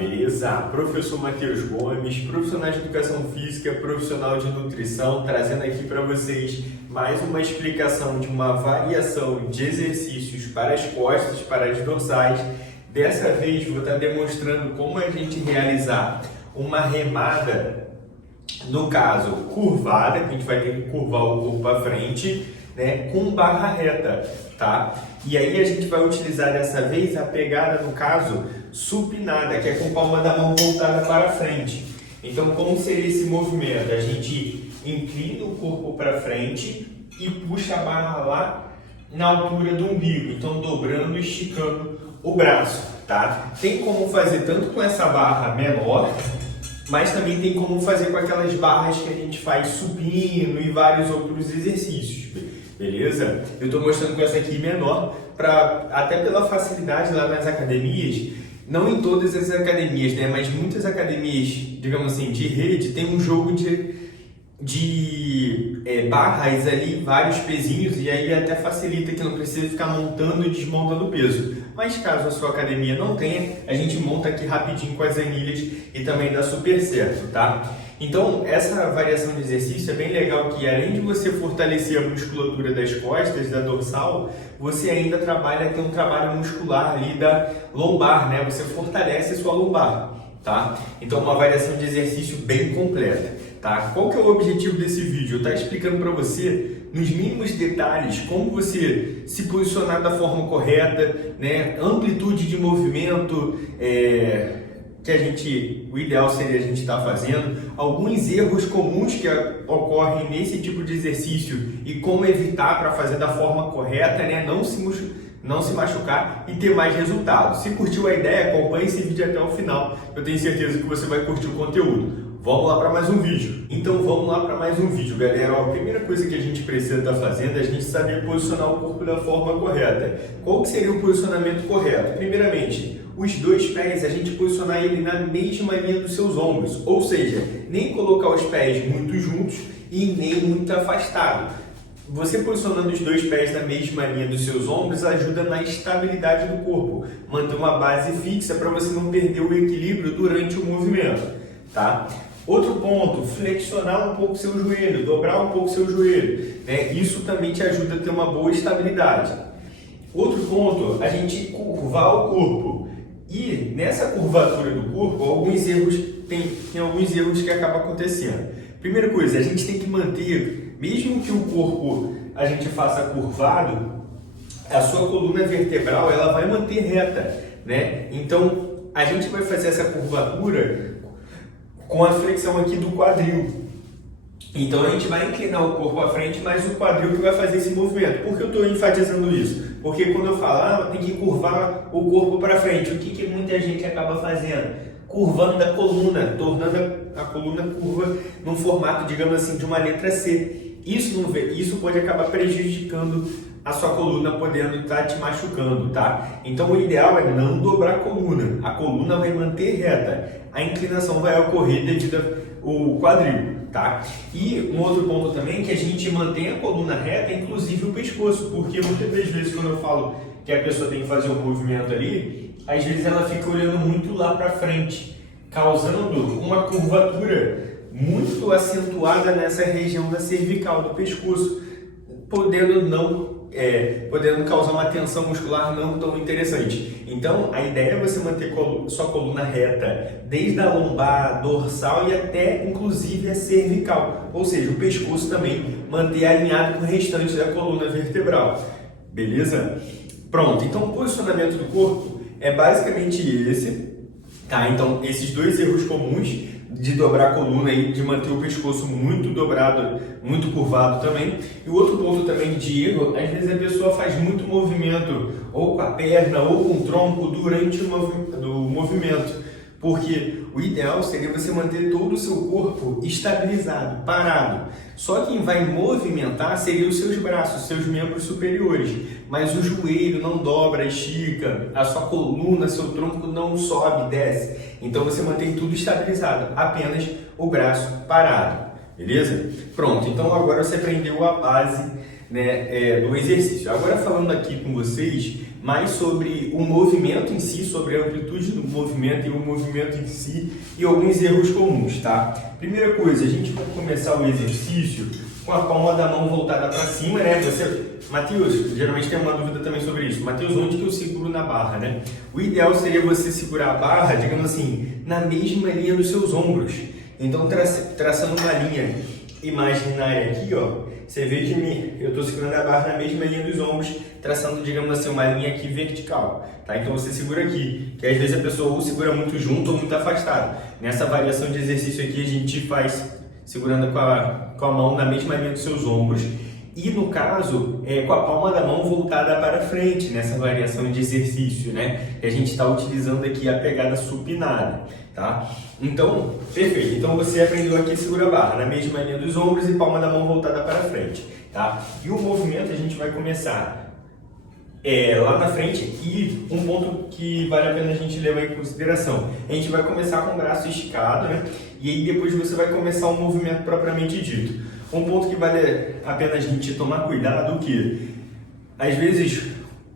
beleza? Professor Matheus Gomes, profissional de educação física, profissional de nutrição, trazendo aqui para vocês mais uma explicação de uma variação de exercícios para as costas, para as dorsais. Dessa vez vou estar demonstrando como a gente realizar uma remada, no caso curvada, que a gente vai ter que curvar o corpo para frente, né, com barra reta, tá? E aí a gente vai utilizar dessa vez a pegada, no caso, supinada, que é com a palma da mão voltada para frente. Então, como seria esse movimento? A gente inclina o corpo para frente e puxa a barra lá na altura do umbigo, então dobrando e esticando o braço, tá? Tem como fazer tanto com essa barra menor, mas também tem como fazer com aquelas barras que a gente faz supino e vários outros exercícios, beleza? Eu estou mostrando com essa aqui menor, até pela facilidade lá nas academias, não em todas as academias, né? Mas muitas academias, digamos assim, de rede, tem um jogo de barras ali, vários pezinhos, e aí até facilita que não precisa ficar montando e desmontando peso. Mas caso a sua academia não tenha, a gente monta aqui rapidinho com as anilhas e também dá super certo, tá? Então, essa variação de exercício é bem legal, que além de você fortalecer a musculatura das costas, da dorsal, você ainda tem um trabalho muscular ali da lombar, né? Você fortalece a sua lombar, tá? Então, uma variação de exercício bem completa, tá? Qual que é o objetivo desse vídeo? Eu estou explicando para você, nos mínimos detalhes, como você se posicionar da forma correta, né? Amplitude de movimento, o ideal seria a gente estar fazendo, alguns erros comuns que ocorrem nesse tipo de exercício e como evitar para fazer da forma correta, né? Não se machucar e ter mais resultados. Se curtiu a ideia, acompanhe esse vídeo até o final, eu tenho certeza que você vai curtir o conteúdo. Vamos lá para mais um vídeo. Então vamos lá para mais um vídeo, galera. Ó, a primeira coisa que a gente precisa estar fazendo é a gente saber posicionar o corpo da forma correta. Qual que seria o posicionamento correto? Primeiramente, os dois pés, a gente posicionar ele na mesma linha dos seus ombros, ou seja, nem colocar os pés muito juntos e nem muito afastado. Você posicionando os dois pés na mesma linha dos seus ombros ajuda na estabilidade do corpo, manter uma base fixa para você não perder o equilíbrio durante o movimento, tá? Outro ponto, flexionar um pouco seu joelho, dobrar um pouco seu joelho, né? Isso também te ajuda a ter uma boa estabilidade. Outro ponto, a gente curvar o corpo. E nessa curvatura do corpo, tem alguns erros que acabam acontecendo. Primeira coisa, a gente tem que manter, mesmo que o corpo a gente faça curvado, a sua coluna vertebral ela vai manter reta, né? Então a gente vai fazer essa curvatura com a flexão aqui do quadril. Então a gente vai inclinar o corpo à frente, mas o quadril que vai fazer esse movimento. Por que eu estou enfatizando isso? Porque quando eu falo, tem que curvar o corpo para frente, o que muita gente acaba fazendo? Curvando a coluna, tornando a coluna curva num formato, digamos assim, de uma letra C. Isso pode acabar prejudicando a sua coluna, podendo estar te machucando, tá? Então o ideal é não dobrar a coluna vai manter reta, a inclinação vai ocorrer devido ao quadril, tá? E um outro ponto também é que a gente mantém a coluna reta, inclusive o pescoço, porque muitas das vezes quando eu falo que a pessoa tem que fazer um movimento ali, às vezes ela fica olhando muito lá para frente, causando uma curvatura muito acentuada nessa região da cervical do pescoço, podendo causar uma tensão muscular não tão interessante. Então, a ideia é você manter sua coluna reta, desde a lombar, dorsal e até, inclusive, a cervical. Ou seja, o pescoço também manter alinhado com o restante da coluna vertebral. Beleza? Pronto, então o posicionamento do corpo é basicamente esse. Tá? Então, esses dois erros comuns de dobrar a coluna e de manter o pescoço muito dobrado, muito curvado também. E o outro ponto também de erro, às vezes a pessoa faz muito movimento ou com a perna ou com o tronco durante o movimento, porque o ideal seria você manter todo o seu corpo estabilizado, parado. Só quem vai movimentar seriam os seus braços, seus membros superiores, mas o joelho não dobra, estica, a sua coluna, seu tronco não sobe, desce. Então você mantém tudo estabilizado, apenas o braço parado, beleza? Pronto, então agora você aprendeu a base né, do exercício. Agora falando aqui com vocês mais sobre o movimento em si, sobre a amplitude do movimento e o movimento em si e alguns erros comuns, tá? Primeira coisa, a gente vai começar o exercício com a palma da mão voltada para cima, né? Matheus, geralmente tem uma dúvida também sobre isso. Matheus, onde que eu seguro na barra, né? O ideal seria você segurar a barra, digamos assim, na mesma linha dos seus ombros. Então, traçando uma linha imaginária aqui, ó, você vê que eu estou segurando a barra na mesma linha dos ombros, traçando, digamos assim, uma linha aqui vertical, tá? Então você segura aqui, que às vezes a pessoa ou segura muito junto ou muito afastado. Nessa variação de exercício aqui a gente faz segurando com a mão na mesma linha dos seus ombros e no caso, com a palma da mão voltada para frente, nessa variação de exercício, né? E a gente está utilizando aqui a pegada supinada, tá? Então, perfeito. Então você aprendeu aqui a segurar a barra na mesma linha dos ombros e palma da mão voltada para frente, tá? E o movimento a gente vai começar lá na frente e um ponto que vale a pena a gente levar em consideração. A gente vai começar com o braço esticado, né? E aí depois você vai começar o movimento propriamente dito. Um ponto que vale a pena a gente tomar cuidado que, às vezes,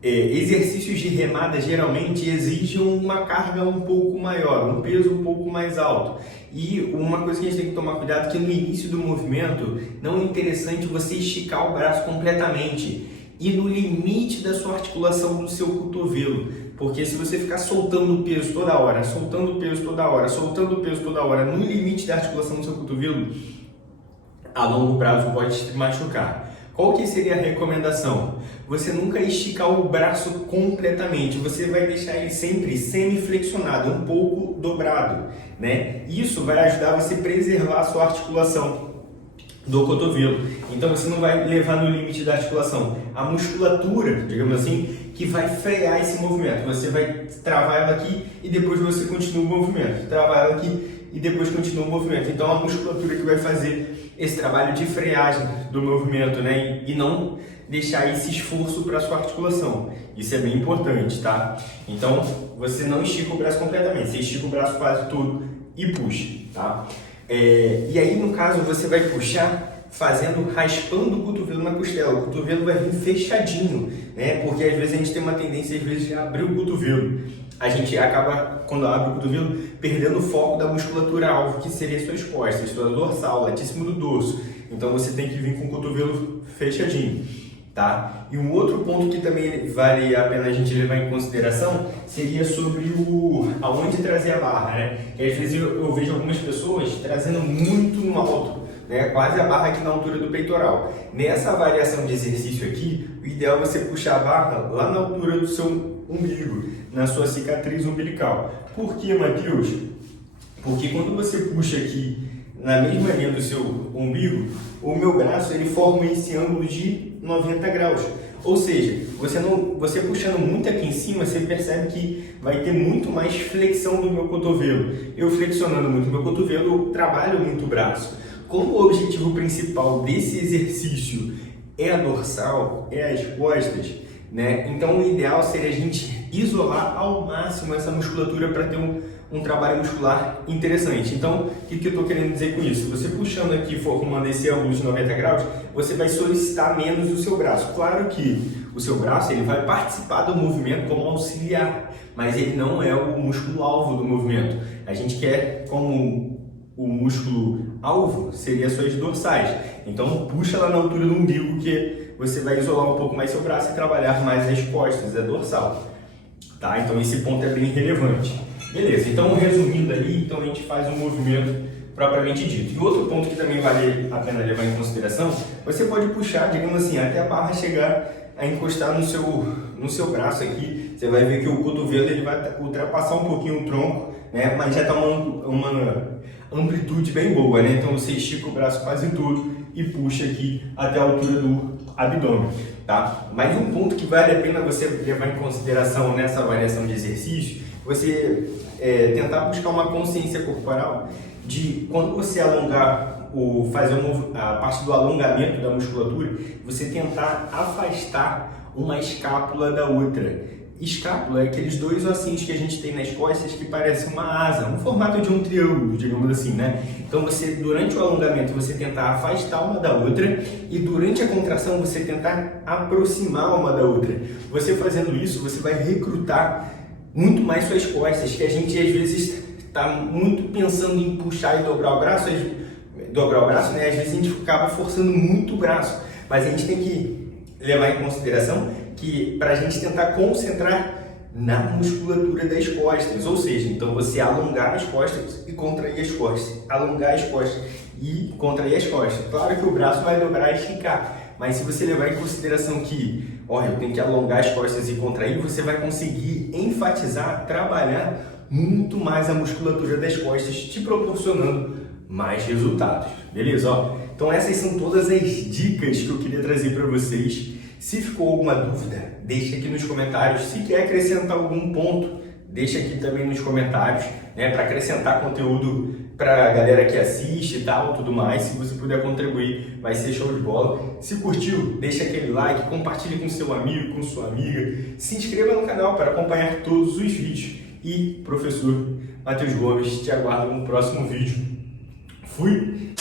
exercícios de remada geralmente exigem uma carga um pouco maior, um peso um pouco mais alto. E uma coisa que a gente tem que tomar cuidado é que no início do movimento não é interessante você esticar o braço completamente e no limite da sua articulação do seu cotovelo. Porque se você ficar soltando o peso toda hora, soltando o peso toda hora, soltando o peso toda hora, no limite da articulação do seu cotovelo, a longo prazo pode te machucar. Qual que seria a recomendação? Você nunca esticar o braço completamente, você vai deixar ele sempre semi-flexionado, um pouco dobrado, né? Isso vai ajudar você a preservar a sua articulação do cotovelo. Então você não vai levar no limite da articulação. A musculatura, digamos assim, que vai frear esse movimento. Você vai travar ela aqui e depois você continua o movimento. Travar ela aqui e depois continua o movimento. Então a musculatura que vai fazer esse trabalho de freagem do movimento, né? E não deixar esse esforço para a sua articulação. Isso é bem importante, tá? Então você não estica o braço completamente, você estica o braço quase todo e puxa, tá? E aí no caso você vai puxar raspando o cotovelo na costela. O cotovelo vai vir fechadinho, né? Porque às vezes a gente tem uma tendência de abrir o cotovelo. A gente acaba, quando abre o cotovelo, perdendo o foco da musculatura alvo, que seria suas costas, sua dorsal, latíssimo do dorso. Então você tem que vir com o cotovelo fechadinho, tá? E um outro ponto que também vale a pena a gente levar em consideração seria sobre aonde trazer a barra, né? E às vezes eu vejo algumas pessoas trazendo muito no alto, né? Quase a barra aqui na altura do peitoral. Nessa variação de exercício aqui, o ideal é você puxar a barra lá na altura do seu umbigo, na sua cicatriz umbilical. Por que, Matheus? Porque quando você puxa aqui na mesma linha do seu umbigo, o meu braço ele forma esse ângulo de 90 graus. Ou seja, você puxando muito aqui em cima, você percebe que vai ter muito mais flexão do meu cotovelo. Eu flexionando muito meu cotovelo, eu trabalho muito o braço. Como o objetivo principal desse exercício é a dorsal, é as costas, né? Então o ideal seria a gente isolar ao máximo essa musculatura para ter um trabalho muscular interessante. Então, o que eu estou querendo dizer com isso? Você puxando aqui, formando esse ângulo de 90 graus, você vai solicitar menos o seu braço. Claro que o seu braço ele vai participar do movimento como auxiliar, mas ele não é o músculo-alvo do movimento. A gente quer como o músculo-alvo seria as suas dorsais. Então, puxa lá na altura do umbigo que você vai isolar um pouco mais seu braço e trabalhar mais as costas, a dorsal. Tá? Então, esse ponto é bem relevante. Beleza, então resumindo ali, então a gente faz um movimento propriamente dito. E outro ponto que também vale a pena levar em consideração, você pode puxar, digamos assim, até a barra chegar a encostar no seu braço aqui. Você vai ver que o cotovelo ele vai ultrapassar um pouquinho o tronco, né? Mas já está uma amplitude bem boa, né? Então você estica o braço quase todo e puxa aqui até a altura do abdômen, tá? Mas um ponto que vale a pena você levar em consideração nessa variação de exercício, você tentar buscar uma consciência corporal de quando você alongar fazer a parte do alongamento da musculatura, você tentar afastar uma escápula da outra. escápula é aqueles dois ossinhos que a gente tem nas costas que parecem uma asa, um formato de um triângulo, digamos assim, né? Então você, durante o alongamento, você tentar afastar uma da outra e durante a contração você tentar aproximar uma da outra. Você fazendo isso, você vai recrutar muito mais suas costas, que a gente às vezes está muito pensando em puxar e dobrar o braço, né? Às vezes a gente acaba forçando muito o braço, mas a gente tem que levar em consideração que para a gente tentar concentrar na musculatura das costas, ou seja, então você alongar as costas e contrair as costas, alongar as costas e contrair as costas. Claro que o braço vai dobrar e esticar, mas se você levar em consideração que, olha, eu tenho que alongar as costas e contrair, você vai conseguir enfatizar, trabalhar muito mais a musculatura das costas, te proporcionando mais resultados, beleza? Ó, então essas são todas as dicas que eu queria trazer para vocês. Se ficou alguma dúvida, deixa aqui nos comentários. Se quer acrescentar algum ponto, deixa aqui também nos comentários, né, para acrescentar conteúdo para a galera que assiste e tal, tudo mais. Se você puder contribuir, vai ser show de bola. Se curtiu, deixa aquele like, compartilhe com seu amigo, com sua amiga. Se inscreva no canal para acompanhar todos os vídeos. E, professor Matheus Gomes, te aguardo no próximo vídeo. Fui!